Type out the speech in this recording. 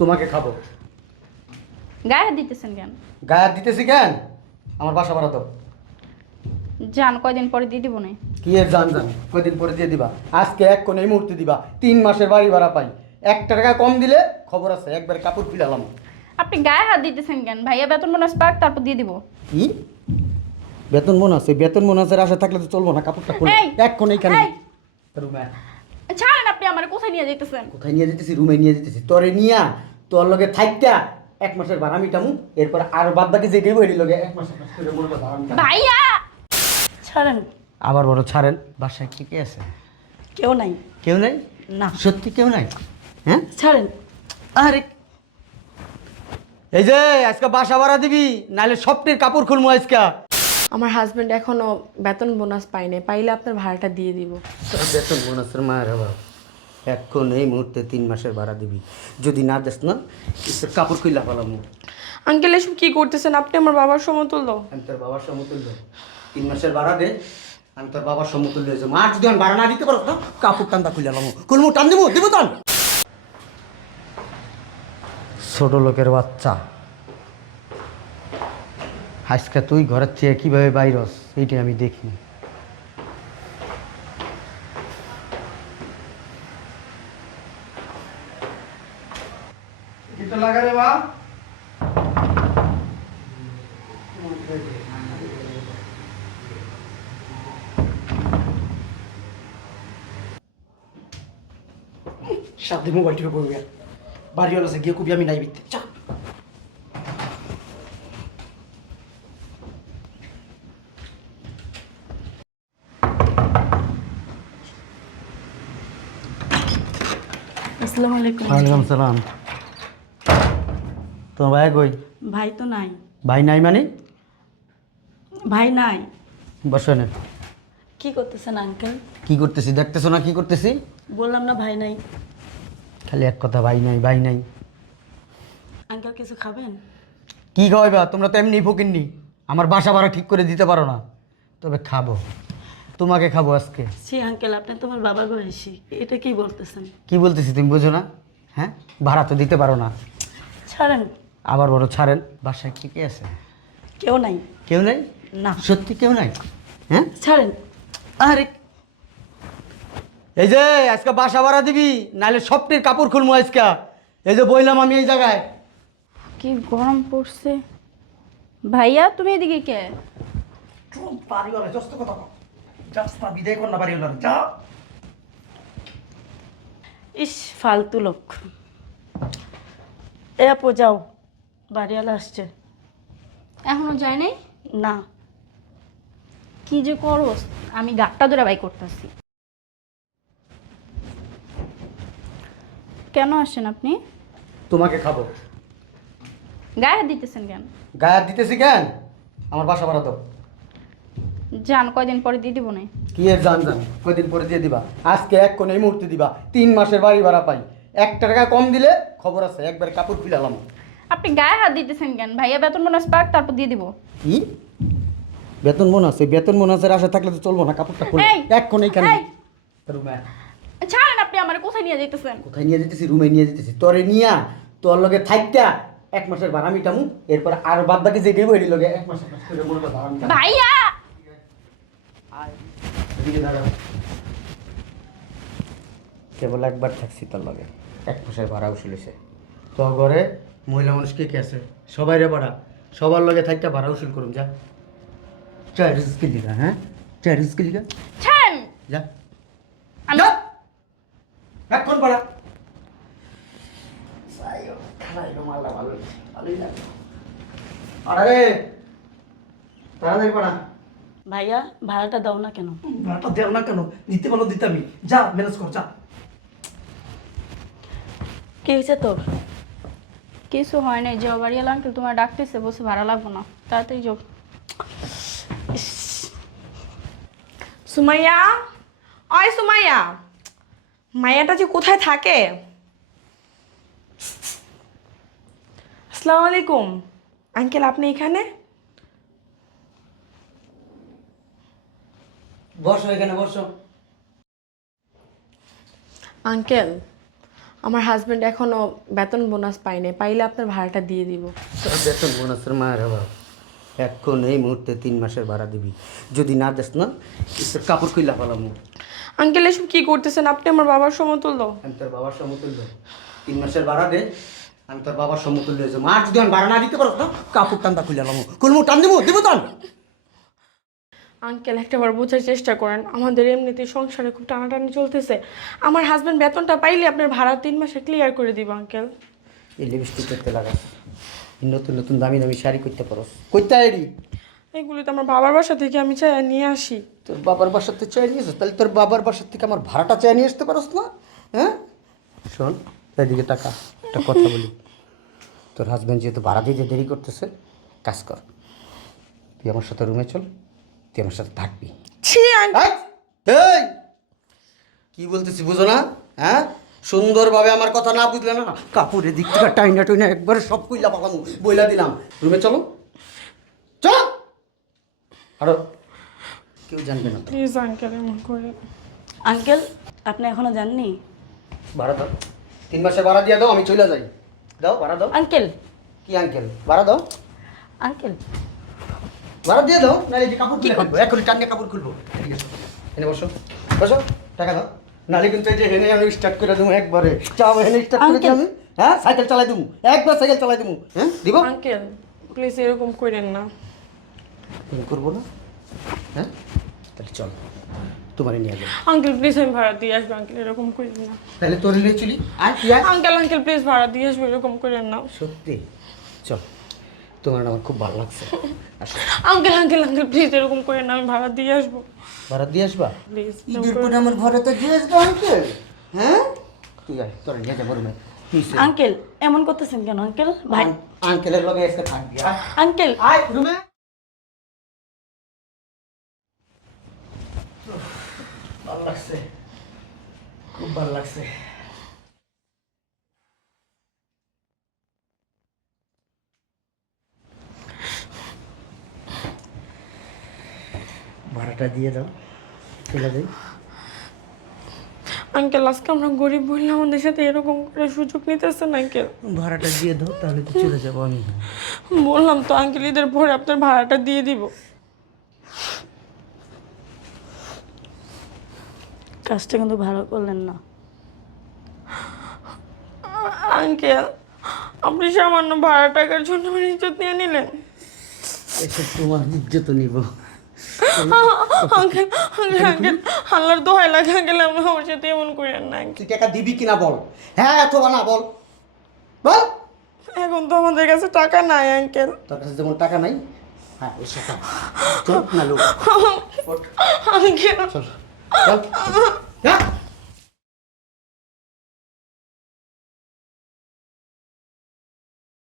তোমাকে খাব। গায়ে দিতেছেন কেন? গায়ে দিতেছি কেন? আমার বাসা ভাড়া দাও। যান কয়দিন পরে দিয়ে দিব না। কি এর জান জান কয়দিন পরে দিয়ে দিবা? আজকে এক এই মুহূর্তে দিবা। তিন মাসের বাড়ি ভাড়া পাই। একটা টাকা কম দিলে খবর আছে একবার কাপড় ফিলালাম আপনি গায়ে হাত দিতেছেন কেন? ভাইয়া বেতন বোনাস পাক তারপর দিয়ে দিব। কি? বেতন বোনাস? এই বেতন বোনাসের আশা থাকলে তো চলবো না কাপড়টা খুলে! এক কোন এইখানে এই! রুমে। ছাড়েন আপনি আমার কোথায় নিয়ে যেতেছেন কোথায় নিয়ে যেতেছি রুমে নিয়ে যেতেছি তোরে নিয়া তোর লগে থাইকা এক মাসের ভাড়া মিটামু এরপর আর বাদ বাকি যে গেবো এটি লগে এক মাস এক মাস করে বলব ভাড়া ভাইয়া! ছাড়েন। আবার বড় ছাড়েন। বাসায় কি কে আছে? কেউ নাই। কেউ নাই? না। সত্যি কেউ নাই? হ্যাঁ? ছাড়েন। আরে! এই যে আজকে বাসা ভাড়া দিবি নাহলে সবটির কাপড় খুলমু আজকে। আমার হাজবেন্ড এখনও বেতন বোনাস পায়নি পাইলে আপনার ভাড়াটা দিয়ে দিব। বেতন বোনাসের মায়ের অভাব। এখন এই মুহূর্তে তিন মাসের ভাড়া দিবি। যদি না দেস না কাপড় খুইলা ফেলাম আঙ্কেল এসব কি করতেছেন? আপনি আমার বাবার সমতুল্য। আমি তোর বাবার সমতুল্য। তিন মাসের ভাড়া দে আমি তোর বাবার সমতুল্য হয়েছে মার যদি আমি ভাড়া না দিতে পারো না কাপড় টানটা খুলে লাম খুলমু টান দিব দিব টান ছোট লোকের বাচ্চা। আজকে তুই ঘরের থেকে কীভাবে বাইরস এইটাই আমি দেখি সাথে মোবাইল টিপে পড়বে। বাড়িওয়ালা আছে গিয়ে কবি আমি নাই বিত্তে চা। আসসালামু আলাইকুম। ওয়ালাইকুম সালাম। তোমার ভাই কই? ভাই তো নাই। ভাই নাই মানে? ভাই নাই। বসো না কি করতেছেন আঙ্কেল কি করতেছি? দেখতেছো না কি করতেছি? বললাম না ভাই নাই। খালি এক কথা ভাই নাই ভাই নাই। আঙ্কেল কিছু খাবেন? কি খাওয়াইবা? তোমরা তো এমনি ফকিননি। আমার বাসা ভাড়া ঠিক করে দিতে পারো না। তবে খাব। তোমাকে খাব আজকে। সি আঙ্কেল আপনি তোমার বাবা বয়সী। এটা কি বলতেছেন? কি বলতেছি তুমি বুঝো না? হ্যাঁ? ভাড়া তো দিতে পারো না। ছাড়েন। আবার বড় ছাড়েন। বাসায় কি কে আছে? কেউ নাই। কেউ নাই? না। সত্যি কেউ নাই? হ্যাঁ? ছাড়েন। আরে এই যে আজকে বাসা ভাড়া দিবি নাহলে সবটির কাপড় খুলবো আজকে। এই যে বইলাম আমি এই জায়গায়। কি গরম পড়ছে। ভাইয়া তুমি এদিকে কে? চুপ বাড়িওয়ালা যস্ত কথা যাস না বিদায় কর না বাড়িওয়ালা যা। ইস ফালতু লোক। এ আপু যাও। বাড়িওয়ালা আসছে। এখনও যায় নাই? না। কি যে করো আমি গাটটা ধরে বাই করতেছি। কেন আসছেন আপনি? তোমাকে খাব। গায়ে হাত দিতেছেন কেন? গায়ে হাত দিতেছি কেন? আমার বাসা ভাড়া দাও। যান কয়দিন পরে দিয়ে দিব না। কি এর জান জান কয়দিন পরে দিয়ে দিবা? আজকে এক কোন এই মুহূর্তে দিবা। তিন মাসের বাড়ি ভাড়া পাই। একটা টাকা কম দিলে খবর আছে একবার কাপড় ফিলালাম আপনি গায়ে হাত দিতেছেন কেন? ভাইয়া বেতন বোনাস পাক তারপর দিয়ে দিব। কি? বেতন বোনাস? এই বেতন বোনাসের আশা থাকলে তো চলবো না কাপড়টা খুলে। এক কোন এইখানে এই! রুমে। আমার কোথায় নিয়ে যেতেছেন কোথায় নিয়ে যেতেছি রুমে নিয়ে যেতেছি তোরে নিয়া তোর লগে থাইকা এক মাসের ভাড়া মিটামু এরপর আর বাদ বাকি যে এটি লগে এক মাস এক করে বলব ভাড়া মিটামু। ভাইয়া! আয়, এদিকে দাঁড়াও। কেবল একবার থাকছি তোর লগে। এক মাসের ভাড়া উসুলেছে তো ঘরে মহিলা মানুষ কে কে আছে? সবাই রে ভাড়া। সবার লগে থাকতে ভাড়া উসুল করুন যা। চাই রিস্কি লিগা হ্যাঁ? চাই রিস্কি লিগা যা। আমি যা এখন ভাড়া সাইও খালাইলো মাল্লা ভালো ভালোই লাগে আরে তাড়াতাড়ি পাড়া ভাইয়া ভাড়াটা দাও না কেন? ভাড়াটা দেও না কেন? নিতে পারো দিতে যা ম্যানেজ কর যা। কি হয়েছে তোর? কিছু হয় নাই যাও বাড়ি এলাম কিন্তু তোমার ডাকতেছে বসে ভাড়া লাগবো না। তাড়াতাড়ি যাও। সুমাইয়া? অয় সুমাইয়া! মায়াটা যে কোথায় থাকে? আসসালামু আলাইকুম। আঙ্কেল আপনি এখানে? বসো এখানে বসো। আঙ্কেল আমার হাজবেন্ড এখনও বেতন বোনাস পায়নি পাইলে আপনার ভাড়াটা দিয়ে দিব। তোর বেতন বোনাসের মায়ের অভাব। এখন এই মুহূর্তে তিন মাসের ভাড়া দিবি। যদি না দেস না কাপড় কইলা পালাম আঙ্কেল এসব কি করতেছেন? আপনি আমার বাবার সমতুল্য। আমি তোর বাবার সমতুল্য। তিন মাসের ভাড়া দে আমি তোর বাবার সমতুল্য হয়েছে মার যদি আমি ভাড়া না দিতে পারো না কাপড় টান্দা খুলে লাম কুলমু টান দিব? দিব টান? আঙ্কেল একটাবার বোঝার চেষ্টা করেন। আমাদের এমনিতে সংসারে খুব টানাটানি চলতেছে। আমার হাজবেন্ড বেতনটা পাইলে আপনার ভাড়া তিন মাসে ক্লিয়ার করে দিব আঙ্কেল। এই লিপস্টিক করতে লাগাস। নতুন নতুন দামি দামি শাড়ি করতে পারো। করতে আইরি এগুলি তো আমার বাবার বাসা থেকে আমি চাই নিয়ে আসি। তোর বাবার বাসার থেকে চাই নিয়ে আসিস? তাহলে তোর বাবার বাসার থেকে আমার ভাড়াটা চাই নিয়ে আসতে পারস না? হ্যাঁ? শোন এদিকে টাকা একটা কথা বলি। তোর হাজব্যান্ড যেহেতু ভাড়া দিতে দেরি করতেছে কাজ কর। তুই আমার সাথে রুমে চল তুই আমার সাথে থাকবি! কি বলতেছি বুঝো না? হ্যাঁ? সুন্দরভাবে আমার কথা না বুঝলে না কাপড়ের দিক থেকে টাইনা টুইনা একবারে সব কইলা পাকাম বইলা দিলাম। রুমে চলো। আরও কেউ জানবে না। প্লিজ আঙ্কেল এমন করে। আঙ্কেল আপনি এখনও জাননি ভাড়া দাও। তিন মাসে ভাড়া দিয়ে দাও আমি চলে যাই। দাও ভাড়া দাও। আঙ্কেল কি আঙ্কেল ভাড়া দাও। আঙ্কেল ভাড়া দিয়ে দাও নাহলে যে কাপড় খুলে ফেলব এখনই টান্নে কাপড় খুলবো। এনে বসো। বসো। টাকা দাও। নাহলে কিন্তু এই যে হেনে আমি স্টার্ট করে দেবো একবারে। চাও হেনে স্টার্ট করে দিই আমি? হ্যাঁ? সাইকেল চালাই দেবো একবার সাইকেল চালাই দেবো হ্যাঁ? দিব? আঙ্কেল প্লিজ এরকম করেন না। তুমি করব না? হ্যাঁ? তাহলে চল তোমারে নিয়ে যাব। আঙ্কেল প্লিজ আমি ভাড়া দিয়ে আসব আঙ্কেল এরকম করেন না। তাহলে তোর নিয়ে চলি? আর আঙ্কেল আঙ্কেল প্লিজ ভাড়া দিয়ে আসব এরকম করেন না। সত্যি? চল তোমার আমার খুব ভালো লাগছে। আঙ্কেল আঙ্কেল আঙ্কেল প্লিজ এরকম করেন না আমি ভাড়া দিয়ে আসব। ভাড়া দিয়ে আসবা? প্লিজ ঈদের পরে আমার ঘরে তো দিয়ে আসব আঙ্কেল। হ্যাঁ? তুই আয় তোর নিয়ে যাব রুমে। আঙ্কেল এমন করতেছেন কেন আঙ্কেল? ভাই। আঙ্কেলের লগে এসে থাকবি আঙ্কেল। আয় রুমে। ভালো লাগছে। খুব ভালো লাগছে। ভাড়াটা দিয়ে দাও চলে যাই আঙ্কেল আজকে আমরা গরিব বললে আমাদের সাথে এরকম করে সুযোগ নিতেছেন আঙ্কেল? ভাড়াটা দিয়ে দাও তাহলে তো চলে যাব আমি। বললাম তো আঙ্কেল ঈদের পরে আপনার ভাড়াটা দিয়ে দিব। কাজটা কিন্তু ভালো করলেন না। আঙ্কেল আপনি সামান্য ভাড়া টাকার জন্য আমার ইজ্জত নিয়ে নিলেন? এসে তোমার ইজ্জত নিব। আঙ্কেল আঙ্কেল আঙ্কেল আল্লাহর দোহাই লাগে আঙ্কেল আপনি আমার সাথে এমন করেন না তুই টাকা দিবি কিনা বল? হ্যাঁ অথবা না বল। বল। এখন তো আমাদের কাছে টাকা নাই আঙ্কেল। তোর কাছে যেমন টাকা নাই? হ্যাঁ ওই টাকা। চল না লোক। আঙ্কেল চল চল যা